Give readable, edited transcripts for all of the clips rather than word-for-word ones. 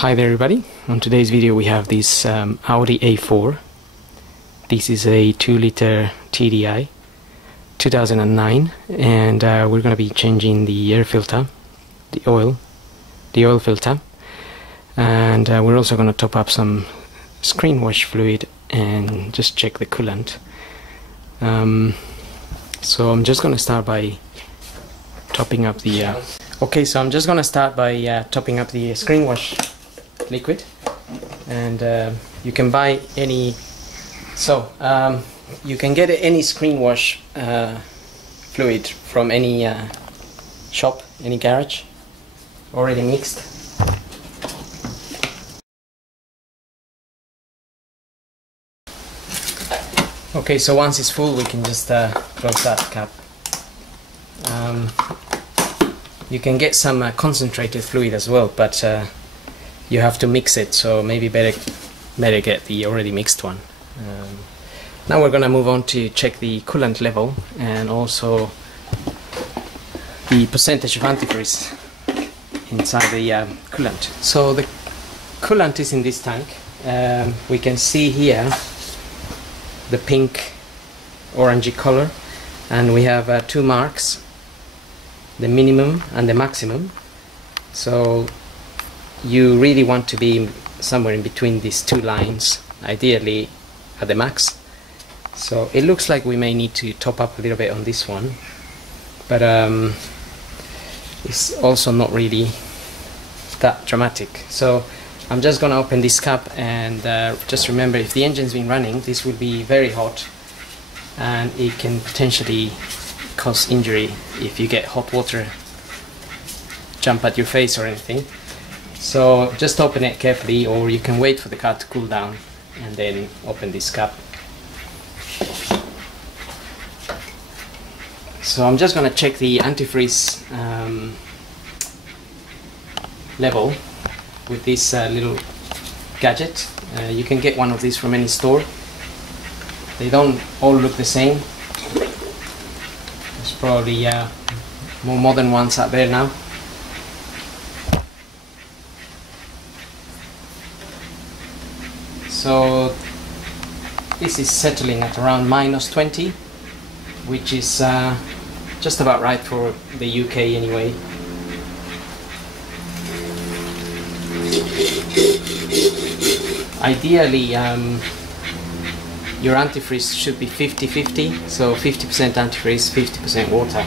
Hi there everybody, on today's video we have this Audi A4. This is a 2-liter TDI 2009 and we're going to be changing the air filter, the oil filter, and we're also going to top up some screenwash fluid and just check the coolant. So I'm just going to start by topping up the topping up the screenwash liquid, and you can buy any, you can get any screenwash fluid from any shop, any garage, already mixed. Okay, so once it's full we can just close that cap. You can get some concentrated fluid as well, but you have to mix it, so maybe better get the already mixed one. Now we're gonna move on to check the coolant level and also the percentage of antifreeze inside the coolant. So the coolant is in this tank. We can see here the pink orangey color, and we have two marks, the minimum and the maximum. So you really want to be somewhere in between these two lines, ideally at the max. So it looks like we may need to top up a little bit on this one, but it's also not really that dramatic. So I'm just gonna open this cap, and just remember, if the engine's been running, this will be very hot and it can potentially cause injury if you get hot water jump at your face or anything. So just open it carefully, or you can wait for the car to cool down and then open this cap. So I'm just going to check the antifreeze level with this little gadget. You can get one of these from any store. They don't all look the same. There's probably more modern ones out there now. So this is settling at around -20, which is just about right for the UK anyway. Ideally your antifreeze should be 50-50, so 50% antifreeze, 50% water,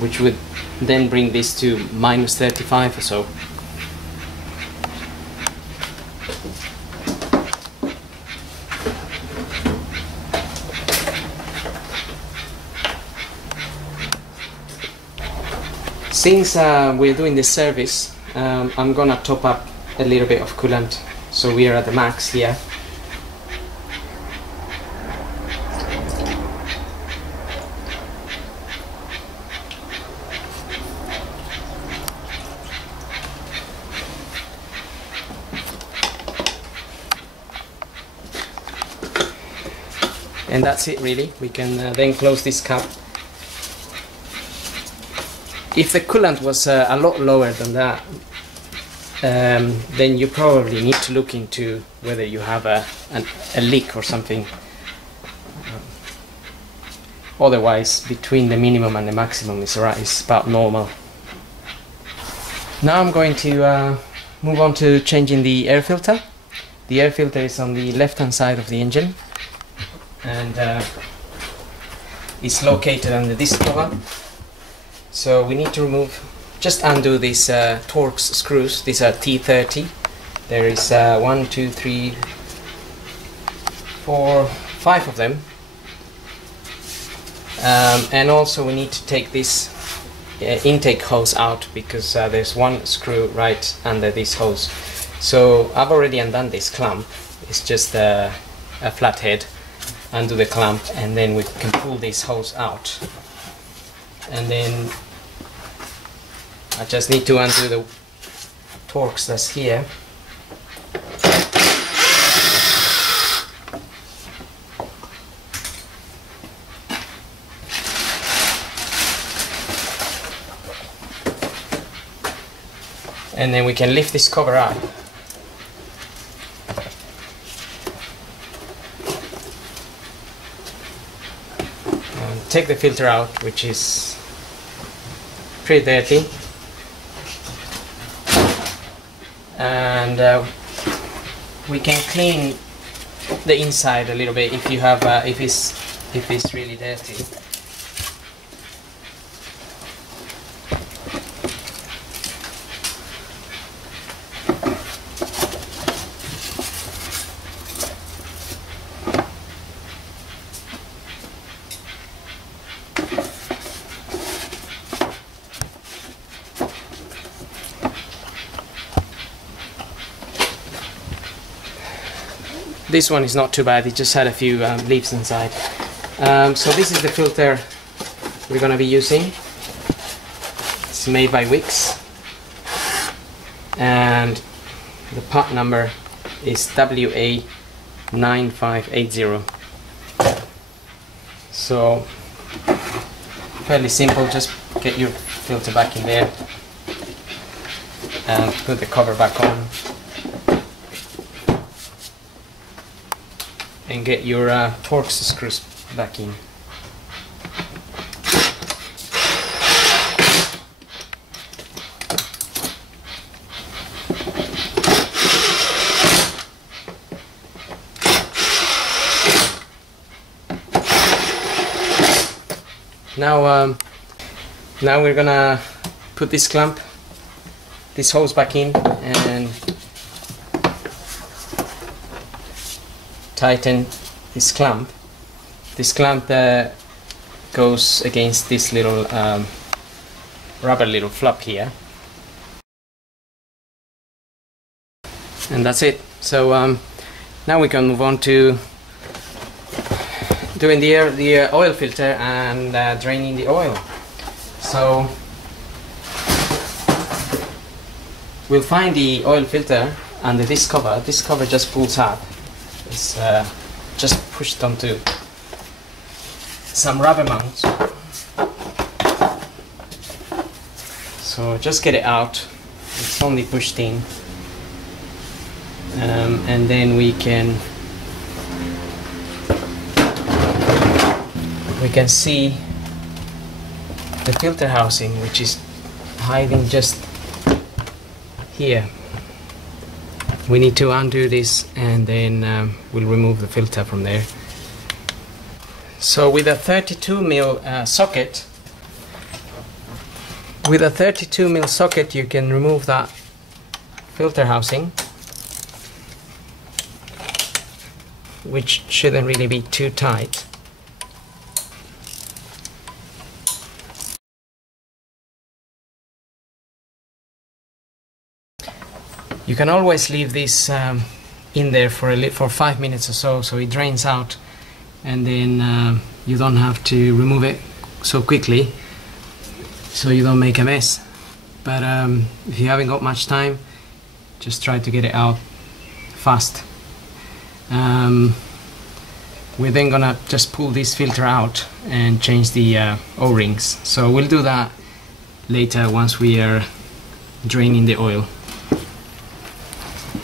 which would then bring this to -35 or so. Since we're doing this service, I'm gonna top up a little bit of coolant, so we are at the max here. And that's it really. We can then close this cap. If the coolant was a lot lower than that, then you probably need to look into whether you have a leak or something. Otherwise, between the minimum and the maximum is about normal. Now I'm going to move on to changing the air filter. The air filter is on the left hand side of the engine, and it's located under this cover. So we need to just undo these Torx screws. These are T30. There is 1, 2, 3, 4, 5 of them. And also we need to take this intake hose out, because there's one screw right under this hose. So I've already undone this clamp. It's just a flathead. Undo the clamp, and then we can pull this hose out. And then I just need to undo the Torx that's here. And then we can lift this cover up. And take the filter out, which is pretty dirty. And we can clean the inside a little bit if you have if it's really dirty. This one is not too bad, it just had a few leaves inside. So this is the filter we're going to be using. It's made by Wix. And the part number is WA9580. So, fairly simple, just get your filter back in there and put the cover back on. And get your Torx screws back in. Now we're gonna put this hose back in and tighten this clamp. This clamp goes against this little rubber little flap here, and that's it. So now we can move on to doing the oil filter and draining the oil. So we'll find the oil filter under this cover. This cover just pulls up. It's just pushed onto some rubber mounts. So just get it out. It's only pushed in, and then we can see the filter housing, which is hiding just here. We need to undo this, and then we'll remove the filter from there. So with a 32mm socket, you can remove that filter housing, which shouldn't really be too tight. You can always leave this in there for 5 minutes or so it drains out, and then you don't have to remove it so quickly, so you don't make a mess. But if you haven't got much time, just try to get it out fast. We're then gonna just pull this filter out and change the O-rings. So we'll do that later once we are draining the oil.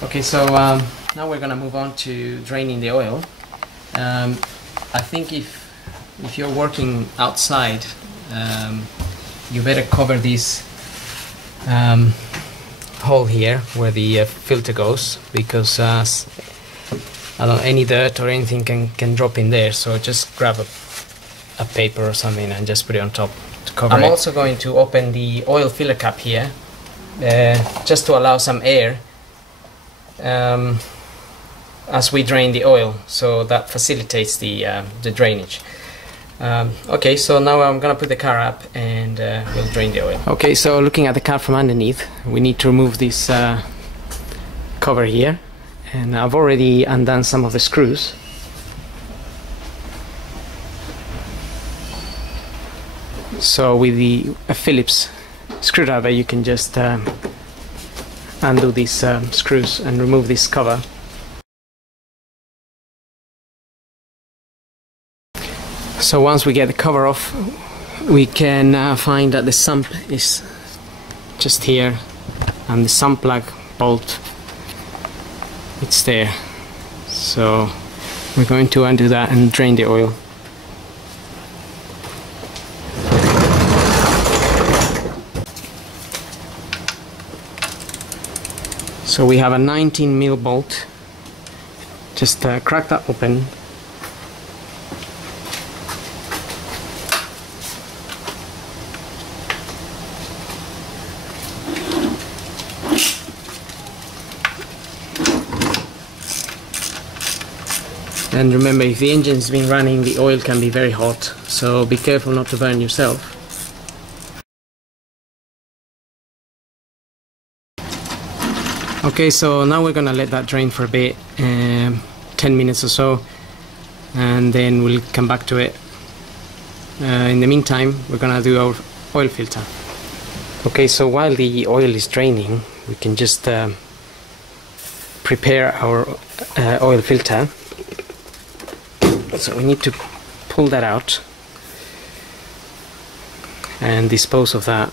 Okay, so now we're gonna move on to draining the oil. I think if you're working outside, you better cover this hole here where the filter goes, because any dirt or anything can drop in there. So just grab a paper or something and just put it on top to cover it. I'm also going to open the oil filler cap here, just to allow some air as we drain the oil, so that facilitates the drainage. Okay, so now I'm gonna put the car up and we'll drain the oil. Okay, so looking at the car from underneath, we need to remove this cover here, and I've already undone some of the screws. So with a Phillips screwdriver, you can just undo these screws and remove this cover. So once we get the cover off, we can find that the sump is just here, and the sump plug bolt, it's there. So we're going to undo that and drain the oil. So we have a 19mm bolt. Just crack that open. And remember, if the engine's been running, the oil can be very hot, so be careful not to burn yourself. Okay, so now we're gonna let that drain for a bit, 10 minutes or so, and then we'll come back to it. In the meantime, we're gonna do our oil filter. Okay, so while the oil is draining, we can just prepare our oil filter. So we need to pull that out and dispose of that.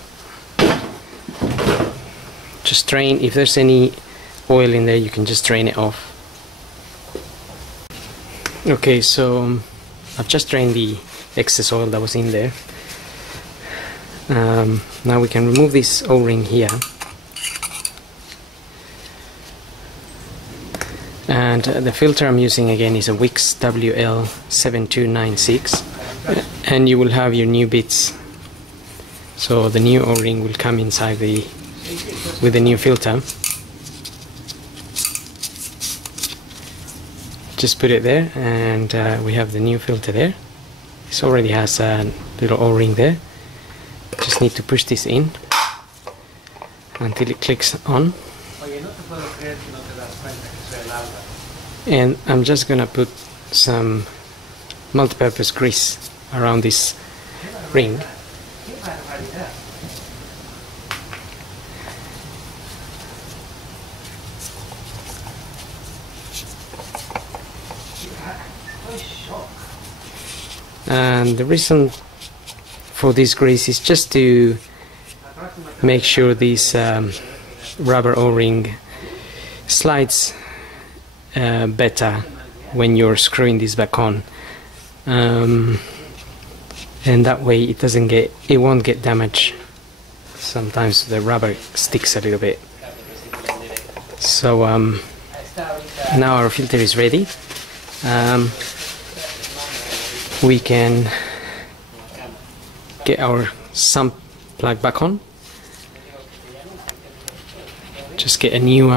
Just drain, if there's any oil in there, you can just drain it off. Okay, so I've just drained the excess oil that was in there. Now we can remove this O-ring here. And the filter I'm using again is a Wix WL7296, and you will have your new bits. So the new O-ring will come inside with the new filter. Just put it there, and we have the new filter there. This already has a little O-ring there. Just need to push this in until it clicks on. And I'm just gonna put some multi-purpose grease around this ring. And the reason for this grease is just to make sure this rubber O-ring slides better when you're screwing this back on, and that way it won't get damaged. Sometimes the rubber sticks a little bit. So now our filter is ready. We can get our sump plug back on. Just get a new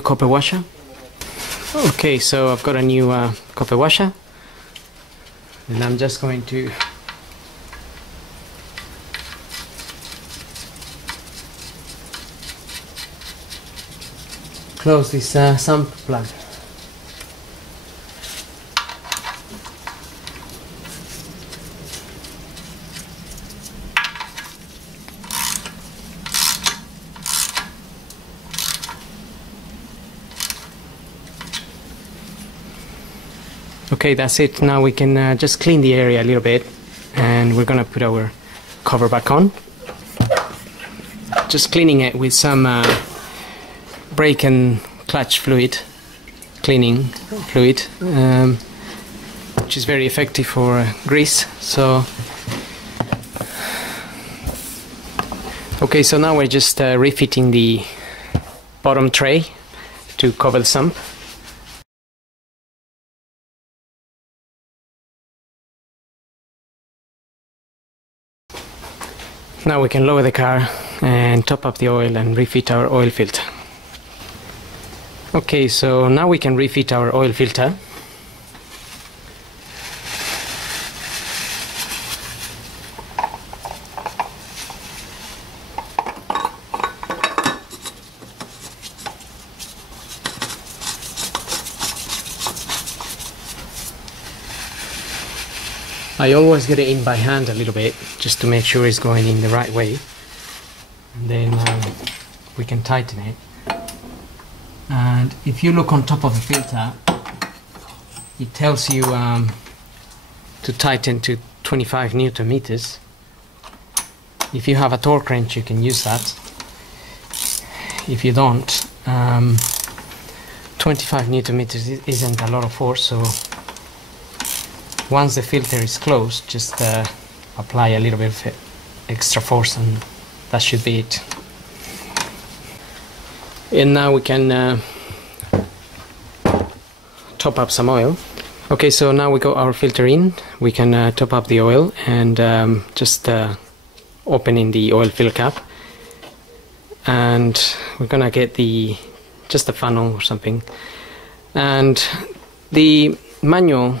copper washer. Okay, so I've got a new copper washer, and I'm just going to close this sump plug. Okay, that's it. Now we can just clean the area a little bit, and we're gonna put our cover back on. Just cleaning it with some brake and clutch fluid, cleaning fluid, which is very effective for grease. So okay, so now we're just refitting the bottom tray to cover the sump. Now we can lower the car and top up the oil and refit our oil filter. Okay, so now we can refit our oil filter. I always get it in by hand a little bit, just to make sure it's going in the right way. And then we can tighten it. And if you look on top of the filter, it tells you to tighten to 25 Newton meters. If you have a torque wrench, you can use that. If you don't, 25 Newton meters isn't a lot of force, so once the filter is closed, just apply a little bit of extra force and that should be it. And now we can top up some oil. Okay, so now we got our filter in. We can top up the oil and just opening the oil fill cap, and we're gonna get just a funnel or something. And the manual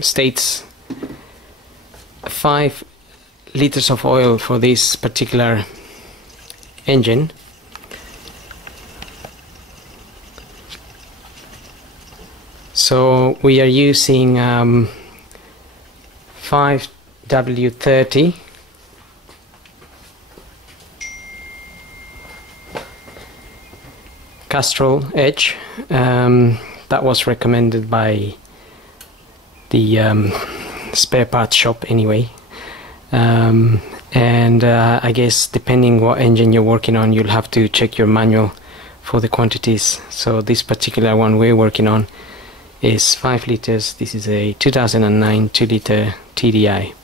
states 5 liters of oil for this particular engine. So we are using 5W30 Castrol Edge. That was recommended by the spare parts shop anyway. And I guess depending what engine you're working on, you'll have to check your manual for the quantities. So this particular one we're working on is 5 liters. This is a 2009 2-liter TDI,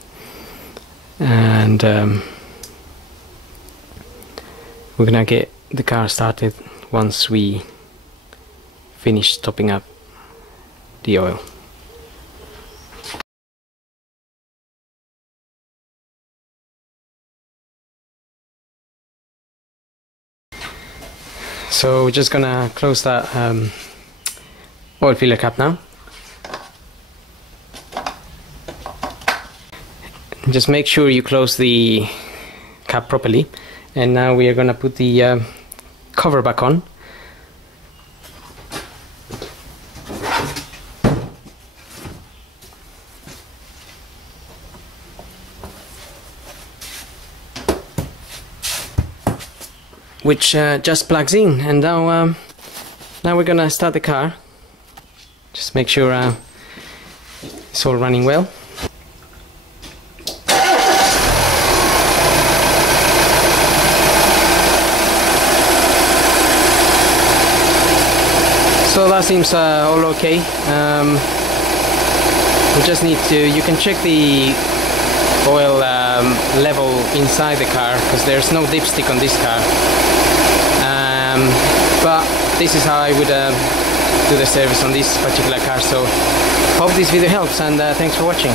and we're gonna get the car started once we finish topping up the oil. So we're just gonna close that oil filler cap now. Just make sure you close the cap properly. And now we are gonna put the cover back on. Which just plugs in, and now we're gonna start the car. Just make sure it's all running well. So that seems all okay. We just need to, you can check the oil level inside the car, because there's no dipstick on this car. But this is how I would do the service on this particular car. So hope this video helps, and thanks for watching.